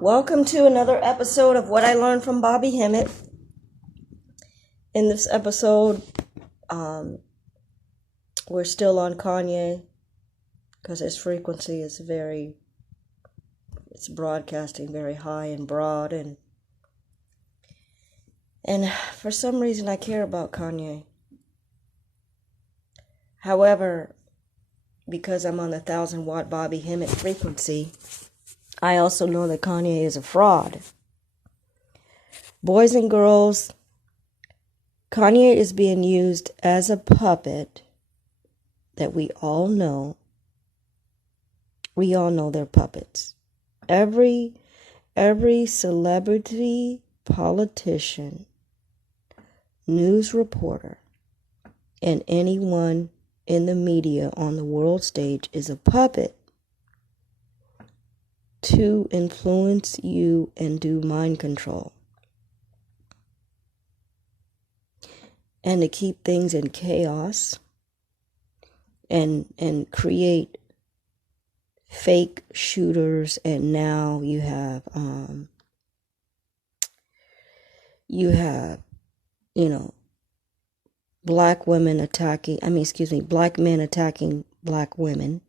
Welcome to another episode of What I Learned from Bobby Hemmit. In this episode, we're still on Kanye because his frequency is it's broadcasting very high and broad, and for some reason I care about Kanye. However, because I'm on the 1,000-watt Bobby Hemmit frequency, I also know that Kanye is a fraud. Boys and girls, Kanye is being used as a puppet that we all know. We all know they're puppets. Every celebrity, politician, news reporter, and anyone in the media on the world stage is a puppet to influence you and do mind control, and to keep things in chaos and create fake shooters. And now you have black men attacking black women.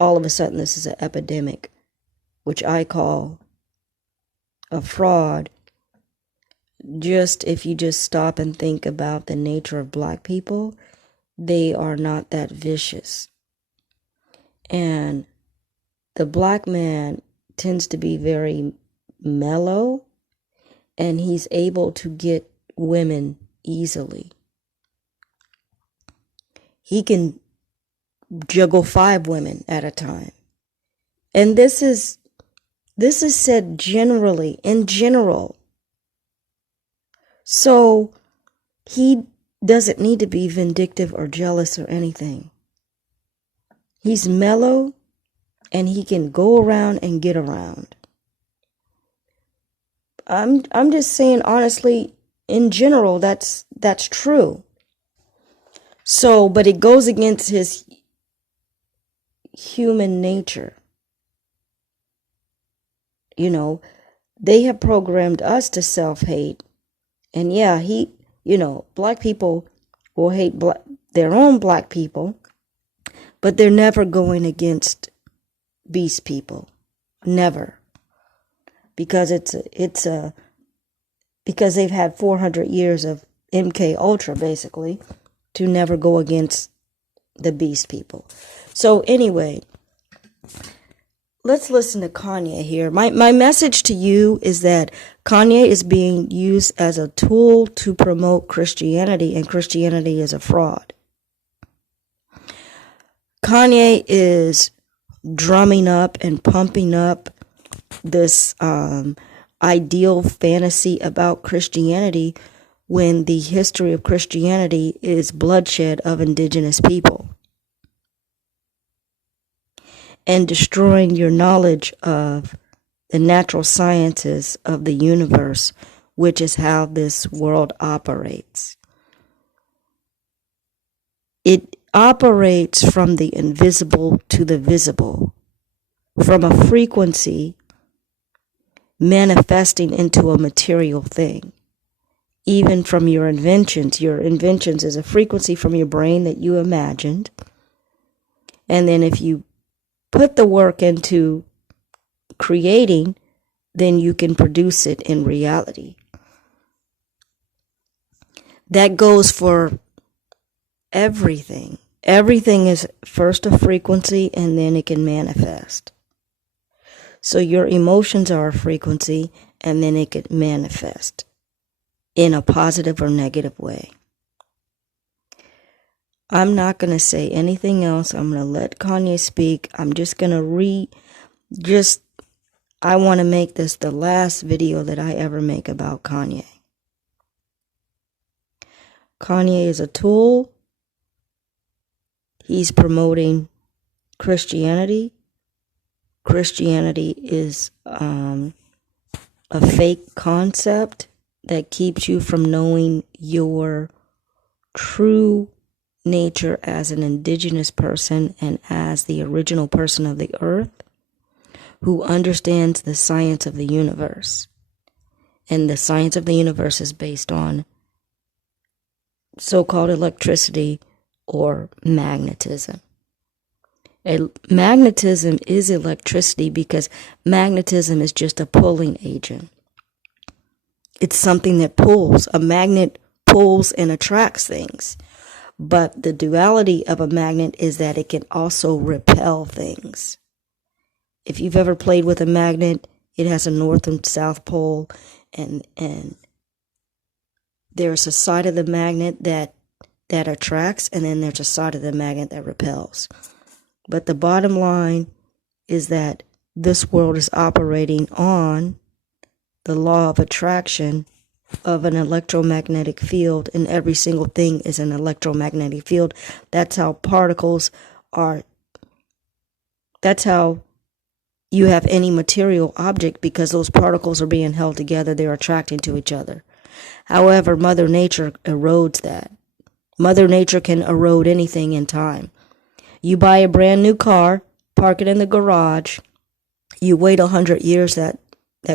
All of a sudden this is an epidemic, which I call a fraud. If you just stop and think about the nature of black people, they are not that vicious. And the black man tends to be very mellow, and he's able to get women easily. He can juggle 5 women at a time. And this is said generally, in general. So he doesn't need to be vindictive or jealous or anything. He's mellow, and he can go around and get around. I'm just saying, honestly, in general, that's true. So, but it goes against his human nature. They have programmed us to self-hate. And yeah, black people will hate their own black people, but they're never going against beast people. Never. Because because they've had 400 years of MK Ultra, basically, to never go against the beast people. So anyway, let's listen to Kanye here. My message to you is that Kanye is being used as a tool to promote Christianity, and Christianity is a fraud. Kanye is drumming up and pumping up this ideal fantasy about Christianity, when the history of Christianity is bloodshed of indigenous people and destroying your knowledge of the natural sciences of the universe, which is how this world operates. It operates from the invisible to the visible, from a frequency manifesting into a material thing. Even from your inventions. Your inventions is a frequency from your brain that you imagined. And then if you put the work into creating, then you can produce it in reality. That goes for everything. Everything is first a frequency, and then it can manifest. So your emotions are a frequency, and then it can manifest in a positive or negative way. I'm not going to say anything else. I'm going to let Kanye speak. I'm just going to I want to make this the last video that I ever make about Kanye. Kanye is a tool. He's promoting Christianity. Christianity is a fake concept that keeps you from knowing your true nature as an indigenous person and as the original person of the earth, who understands the science of the universe. And the science of the universe is based on so-called electricity or magnetism. Magnetism is electricity because magnetism is just a pulling agent. It's something that pulls. A magnet pulls and attracts things. But the duality of a magnet is that it can also repel things. If you've ever played with a magnet, it has a north and south pole, and there's a side of the magnet that attracts, and then there's a side of the magnet that repels. But the bottom line is that this world is operating on the law of attraction of an electromagnetic field, and every single thing is an electromagnetic field. That's how particles are. That's how you have any material object, because those particles are being held together. They're attracting to each other. However, Mother Nature erodes that. Mother Nature can erode anything in time. You buy a brand new car, park it in the garage, you wait 100 years, that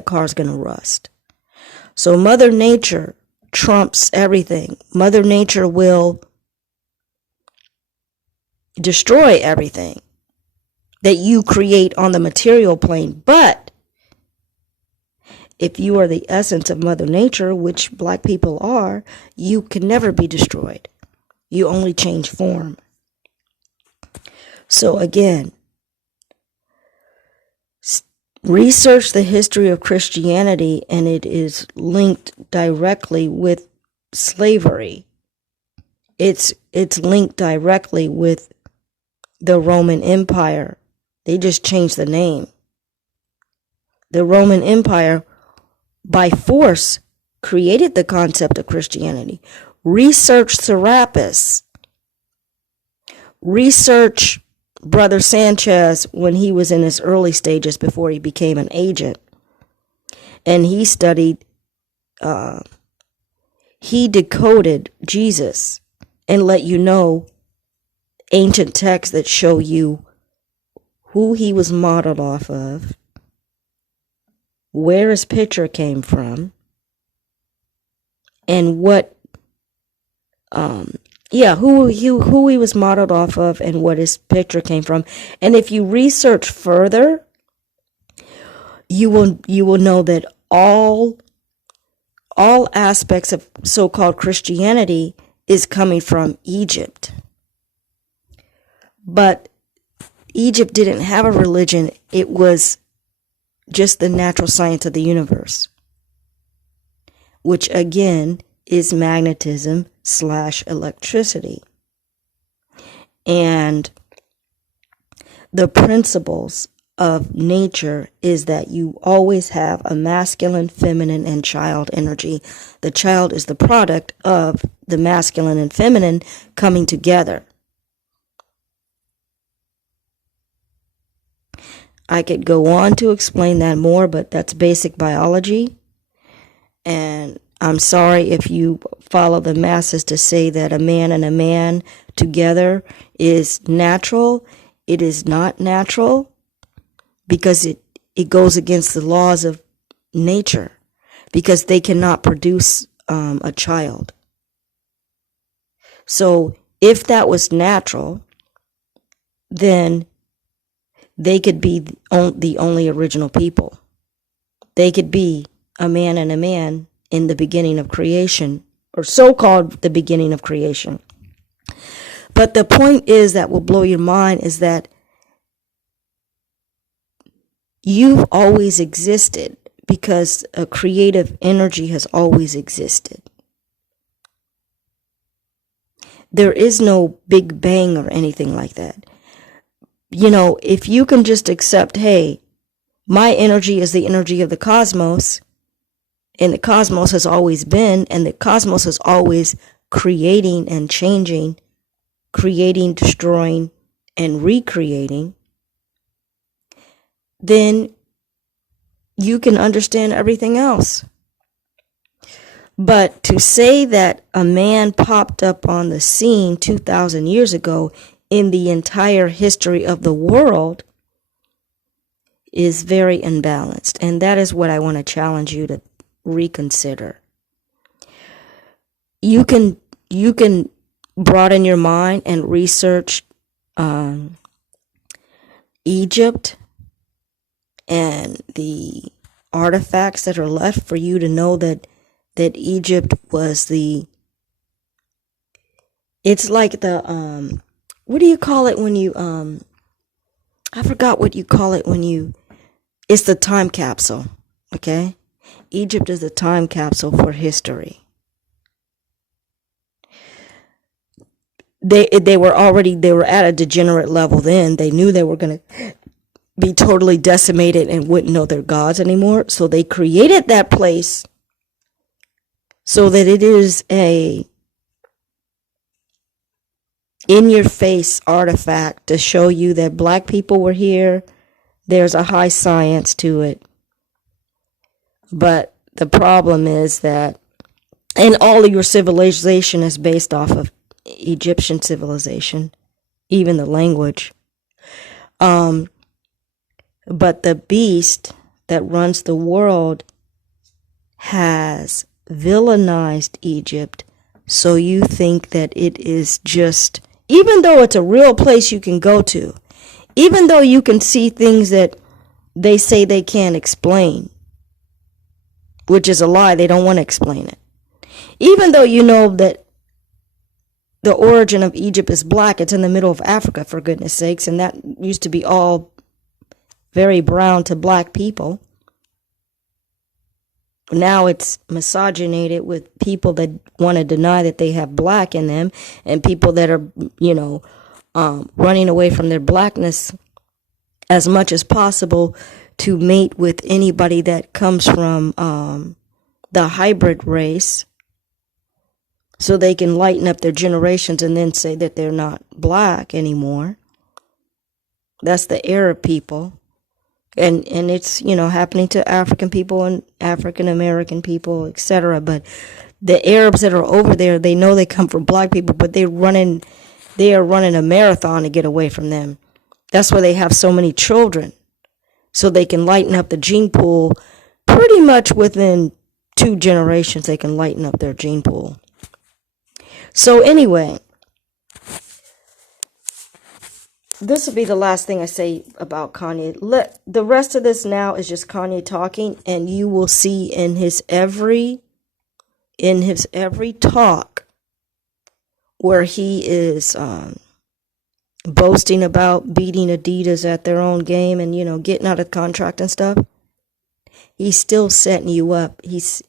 car's going to rust. So Mother Nature trumps everything. Mother Nature will destroy everything that you create on the material plane. But if you are the essence of Mother Nature, which Black people are, you can never be destroyed. You only change form. So again, research the history of Christianity, and it is linked directly with slavery. It's linked directly with the Roman Empire. They just changed the name. The Roman Empire, by force, created the concept of Christianity. Research Serapis. Research Brother Sanchez when he was in his early stages before he became an agent. And he studied, he decoded Jesus and let you know ancient texts that show you who he was modeled off of, where his picture came from, and what who he was modeled off of and what his picture came from. And if you research further, you will know that all aspects of so-called Christianity is coming from Egypt. But Egypt didn't have a religion. It was just the natural science of the universe, which again is magnetism / electricity. And the principles of nature is that you always have a masculine, feminine, and child energy. The child is the product of the masculine and feminine coming together. I could go on to explain that more, but that's basic biology. And I'm sorry if you follow the masses to say that a man and a man together is natural. It is not natural because it goes against the laws of nature, because they cannot produce a child. So if that was natural, then they could be the only original people. They could be a man and a man in the beginning of creation, or so-called the beginning of creation. But the point is that will blow your mind is that you've always existed because a creative energy has always existed. There is no Big Bang or anything like that. You know, if you can just accept, hey, my energy is the energy of the cosmos, and the cosmos has always been, and the cosmos is always creating and changing, creating, destroying, and recreating, then you can understand everything else. But to say that a man popped up on the scene 2,000 years ago in the entire history of the world is very imbalanced. And that is what I want to challenge you to reconsider. You can broaden your mind and research Egypt and the artifacts that are left for you to know that Egypt was it's like the what do you call it when you I forgot what you call it when it's the time capsule, okay? Egypt is the time capsule for history. They were at a degenerate level then. They knew they were going to be totally decimated and wouldn't know their gods anymore. So they created that place so that it is a in-your-face artifact to show you that black people were here. There's a high science to it. But the problem is that, and all of your civilization is based off of Egyptian civilization, even the language. But the beast that runs the world has villainized Egypt, so you think that it is just, even though it's a real place you can go to, even though you can see things that they say they can't explain, which is a lie, they don't want to explain it. Even though you know that the origin of Egypt is black, it's in the middle of Africa, for goodness sakes, and that used to be all very brown to black people. Now it's misogynated with people that want to deny that they have black in them, and people that are, running away from their blackness as much as possible to mate with anybody that comes from the hybrid race, so they can lighten up their generations and then say that they're not black anymore. That's the Arab people. And it's, happening to African people and African American people, etc. But the Arabs that are over there, they know they come from black people, but they are running a marathon to get away from them. That's why they have so many children, so they can lighten up the gene pool. Pretty much within 2 generations, they can lighten up their gene pool. So anyway, this will be the last thing I say about Kanye. The rest of this now is just Kanye talking, and you will see in his every talk where he is boasting about beating Adidas at their own game and getting out of contract and stuff. He's still setting you up. He's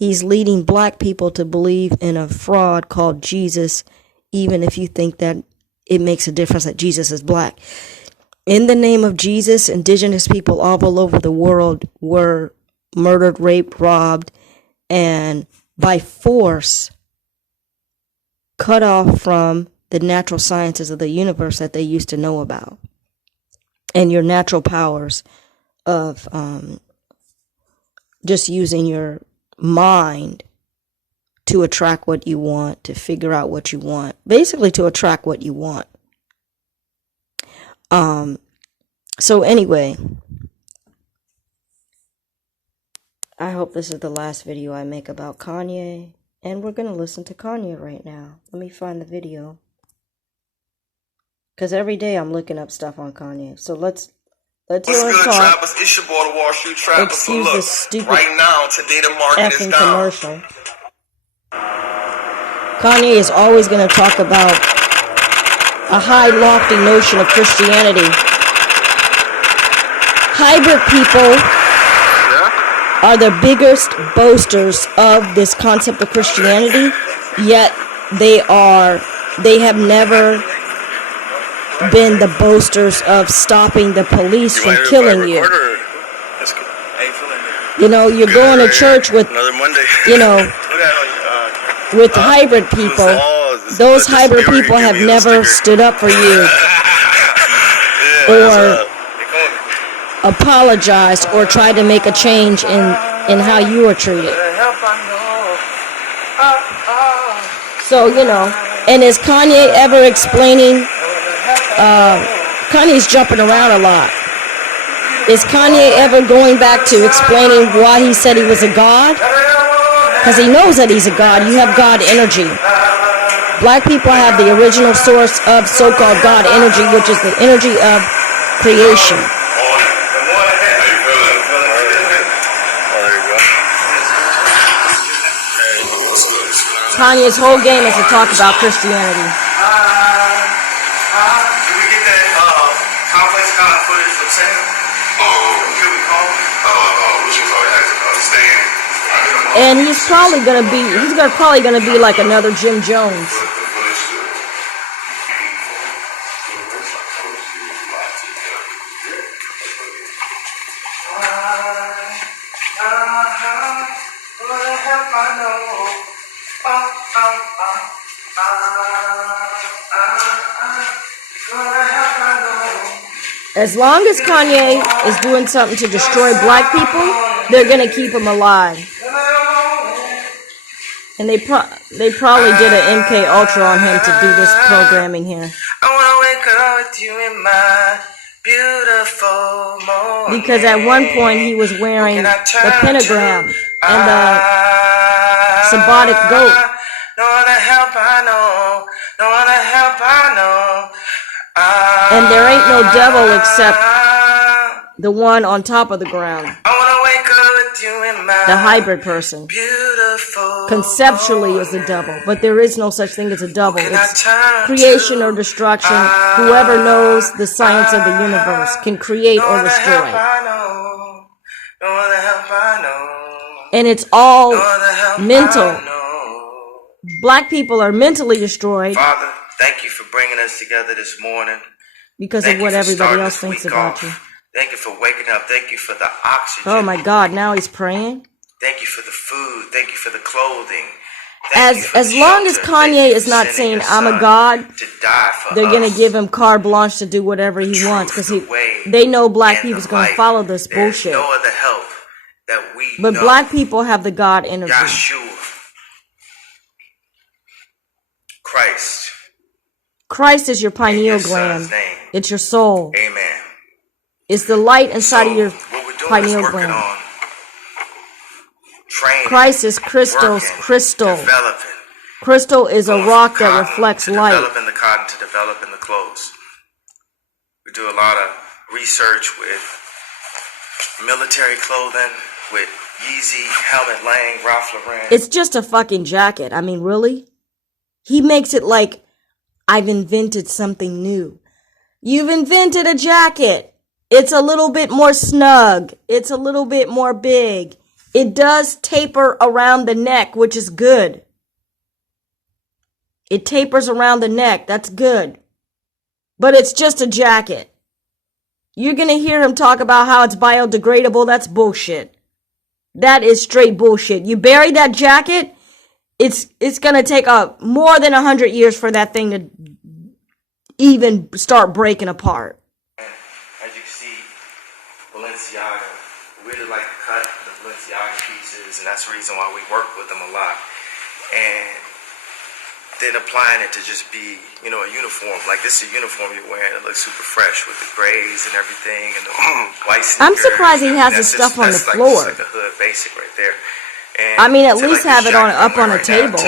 leading black people to believe in a fraud called Jesus, even if you think that it makes a difference that Jesus is black. In the name of Jesus, indigenous people all over the world were murdered, raped, robbed, and by force cut off from the natural sciences of the universe that they used to know about, and your natural powers of just using your mind to attract what you want, to figure out what you want, basically to attract what you want. So anyway, I hope this is the last video I make about Kanye, and we're going to listen to Kanye right now. Let me find the video, because every day I'm looking up stuff on Kanye. So let's hear him talk. Trappers? It's your boy, the Wall Street Trapper. Excuse the stupid right now, today the market is down. Commercial. Kanye is always going to talk about a high, lofty notion of Christianity. Hybrid people are the biggest boasters of this concept of Christianity, yet they have never been the boasters of stopping the police from killing you. You're going to church with, with hybrid people. Those hybrid people have never stood up for you or apologized or tried to make a change in how you are treated. So, and is Kanye ever explaining? Kanye's jumping around a lot. Is Kanye ever going back to explaining why he said he was a god? Because he knows that he's a god. You have God energy. Black people have the original source of so-called God energy, which is the energy of creation. Kanye's whole game is to talk about Christianity. And he's probably gonna be like another Jim Jones. As long as Kanye is doing something to destroy black people, they're gonna keep him alive. And they probably did an MK Ultra on him to do this programming here. I wanna wake up with you in my beautiful morning. Because at one point he was wearing the pentagram and the Sabbatic goat. No other help I know, no other help I know. And there ain't no devil except the one on top of the ground. I wanna wake up with you in my the hybrid person. Beautiful Conceptually is a double, but there is no such thing as a double. It's creation or destruction. Whoever knows the science of the universe can create or destroy. And it's all mental. Black people are mentally destroyed. Father, thank you for bringing us together this morning. Because of what everybody else thinks about you. Thank you for waking up. Thank you for the oxygen. Oh my God, now he's praying. Thank you for the food. Thank you for the clothing. As long as Kanye is not saying I'm a god, they're gonna give him carte blanche to do whatever he wants, because they know black people's gonna follow this bullshit. No other help that we but know. Black people have the God energy. Yeshua. Christ. Christ is your pineal gland. It's your soul. Amen. It's the light inside of your pineal gland. Training, Christ is crystals, crystal. Crystal is a rock that reflects light. Developing the cotton to developing the clothes. We do a lot of research with military clothing, with Yeezy, Helmet Lang, Ralph Lauren. It's just a fucking jacket. I mean, really? He makes it like I've invented something new. You've invented a jacket. It's a little bit more snug. It's a little bit more big. It does taper around the neck, which is good. It tapers around the neck. That's good. But it's just a jacket. You're going to hear him talk about how it's biodegradable. That's bullshit. That is straight bullshit. You bury that jacket, it's going to take more than 100 years for that thing to even start breaking apart. As you see, Balenciaga, really like to cut the Balenciaga pieces, and that's the reason why we work with them a lot. And then applying it to just be, a uniform. Like, this is a uniform you're wearing. It looks super fresh with the grays and everything, and the white sneakers. I'm surprised he has the stuff on the floor. That's like the hood basic right there. And I mean, at least have it up on a table.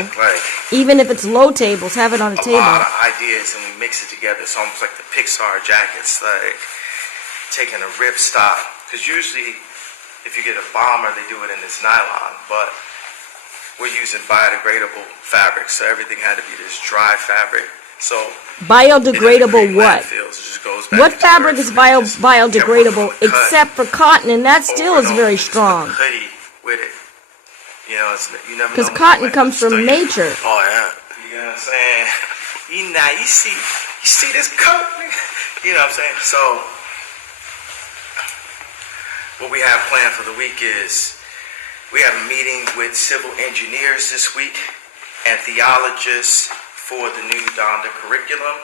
Even if it's low tables, have it on a table. A lot of ideas, and we mix it together. It's almost like the Pixar jackets, like taking a rip stop. Because usually, if you get a bomber, they do it in this nylon, but we're using biodegradable fabric, so everything had to be this dry fabric. So biodegradable what? What fabric is biodegradable except for cotton, and that still is very strong. Hoodie with it. You never know. Because cotton comes from nature. Oh yeah. You know what I'm saying? You see this coat? You know what I'm saying? So what we have planned for the week is we have meetings with civil engineers this week and theologists for the new Donda curriculum.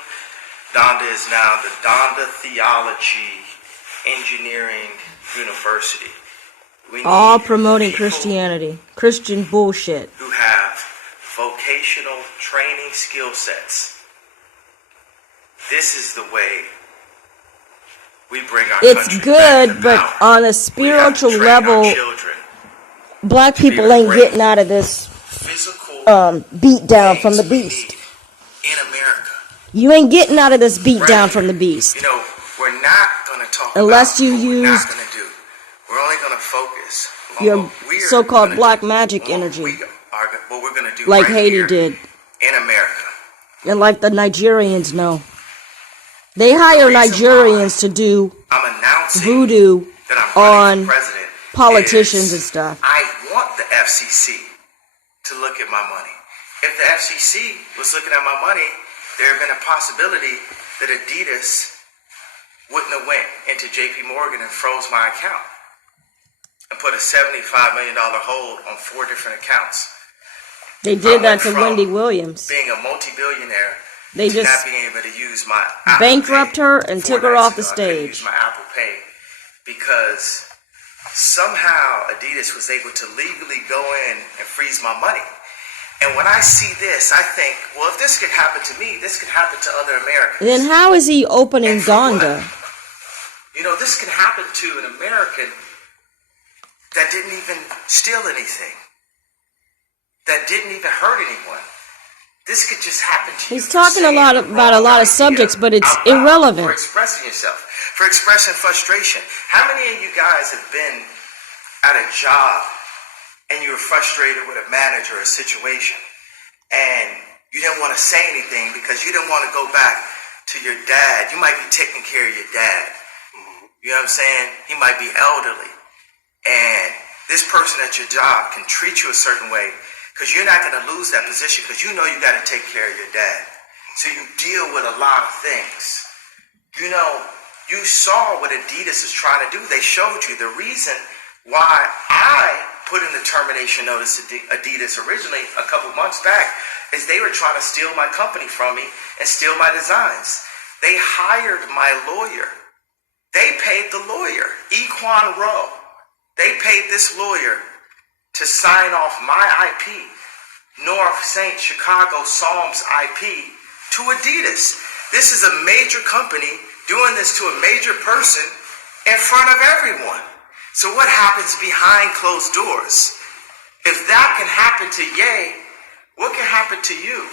Donda is now the Donda Theology Engineering University. All promoting Christianity. Christian bullshit. Who have vocational training skill sets. This is the way we bring our It's country back good, to but power. on a We have to spiritual train our level, children black to be people able to ain't bring getting out of this physical beat down from the things we beast. need in America. You ain't getting out of this beat down Right from the here. beast. You know, we're not going to talk Unless about you what we're not used going to do. We're only going to focus on your what we're so-called going to black do, magic on what energy, what we're going to do like right Haiti here did, in America. and like the Nigerians know. They The hire reason why Nigerians to do I'm announcing voodoo that I'm running on for president politicians and is stuff. I want the FCC to look at my money. If the FCC was looking at my money, there had been a possibility that Adidas wouldn't have went into JP Morgan and froze my account and put a $75 million hold on 4 different accounts. They did that to Wendy Williams. Being a multi-billionaire, They to just not being able to use my Apple bankrupt Pay her and 4 took her nights off the ago. I couldn't use stage. my Apple Pay because somehow Adidas was able to legally go in and freeze my money. And when I see this, I think, well, if this could happen to me, this could happen to other Americans. Then how is he opening And for what? Donda? You know, this can happen to an American that didn't even steal anything, that didn't even hurt anyone. This could just happen to you. He's talking a lot about a lot of subjects, but it's irrelevant. For expressing yourself, for expressing frustration. How many of you guys have been at a job and you were frustrated with a manager or a situation and you didn't want to say anything because you didn't want to go back to your dad? You might be taking care of your dad. You know what I'm saying? He might be elderly. And this person at your job can treat you a certain way because you're not going to lose that position because you know you got to take care of your dad. So you deal with a lot of things. You know, you saw what Adidas is trying to do. They showed you the reason why I put in the termination notice to Adidas originally a couple months back is they were trying to steal my company from me and steal my designs. They hired my lawyer. They paid the lawyer, Equan Rowe. They paid this lawyer to sign off my IP, North St. Chicago Psalms IP, to Adidas. This is a major company doing this to a major person in front of everyone. So what happens behind closed doors? If that can happen to Ye, what can happen to you?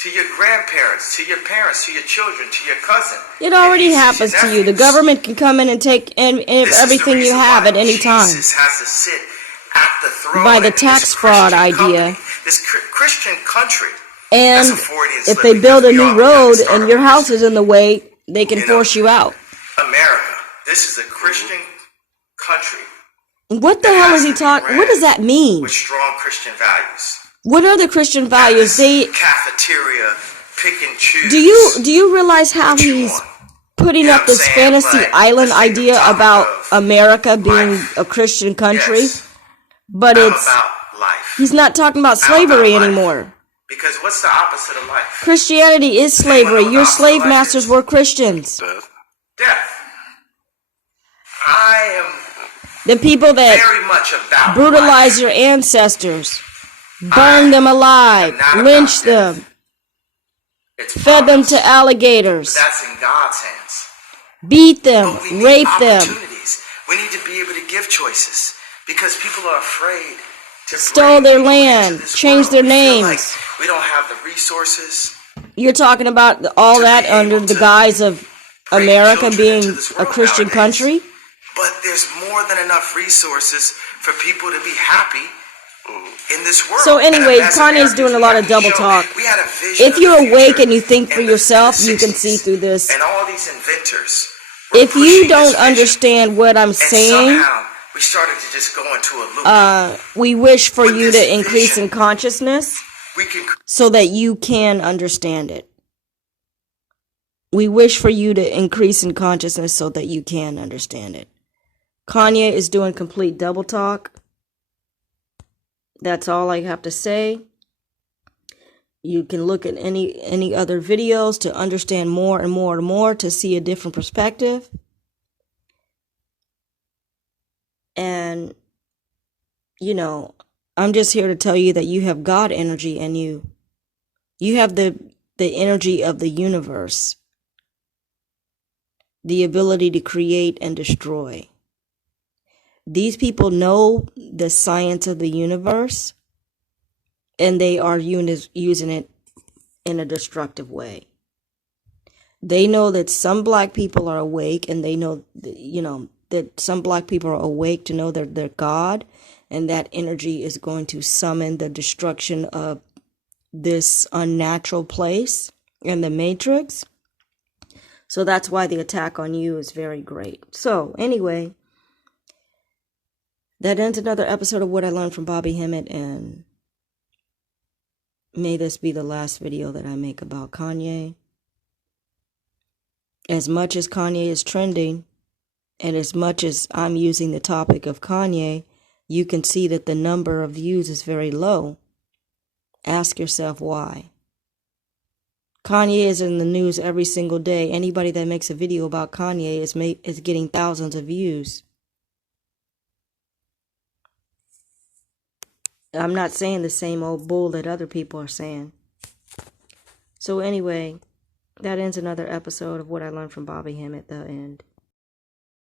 To your grandparents, to your parents, to your children, to your cousin. It already happens to you. The government can come in and take everything you have at any time. Jesus has to sit at the throne By the in tax this fraud Christian idea. company, this Christian country. And That's a Freudian if slip they build because a we new all got road to start and your over. house is in the way, they can force you out. America, this is a Christian country. What the hell is he talking? What does that mean? With strong Christian values. What are the Christian values? They cafeteria, pick and choose. do you realize how he's putting up this fantasy island idea about America being a Christian country? Yes, But I'm it's about life. he's not talking about I'm slavery about life. anymore. Because what's the opposite of life? Christianity is slavery. Your slave masters were Christians. Death. I am The people that very much about brutalize life. your ancestors, burn them alive, lynch them, It's fed them promised. to alligators, That's in God's hands. beat them, But we need rape them, opportunities. We need to be able to give choices because people are afraid to stole bring their people land, into this changed world. their We feel names. like we don't have the resources. You're talking about all that under the guise of America being a Christian country? But there's more than enough resources for people to be happy in this world. So anyway, And as Kanye's Americans, doing a we lot have of to double show talk. we had a vision If of you're the awake future and you think for in the yourself, you can 60s. see through this. And all these inventors were If you pushing don't this vision. understand what I'm And saying, somehow we started to just go into a loop. we wish for With you this to increase vision, in consciousness we can so that you can understand it. We wish for you to increase in consciousness so that you can understand it. Kanye is doing complete double talk. That's all I have to say. You can look at any other videos to understand more and more and more, to see a different perspective. And, you know, I'm just here to tell you that you have God energy in you. You have the energy of the universe. the ability to create and destroy. These people know the science of the universe, and they are using it in a destructive way. They know that some black people are awake, and they know, that some black people are awake to know that they're God, and that energy is going to summon the destruction of this unnatural place in the matrix. So that's why the attack on you is very great. So anyway, that ends another episode of What I Learned from Bobby Hemmit, and may this be the last video that I make about Kanye. As much as Kanye is trending, and as much as I'm using the topic of Kanye, you can see that the number of views is very low. Ask yourself why. Kanye is in the news every single day. Anybody that makes a video about Kanye is getting thousands of views. I'm not saying the same old bull that other people are saying. So anyway, that ends another episode of What I Learned from Bobby Hemmit, the end.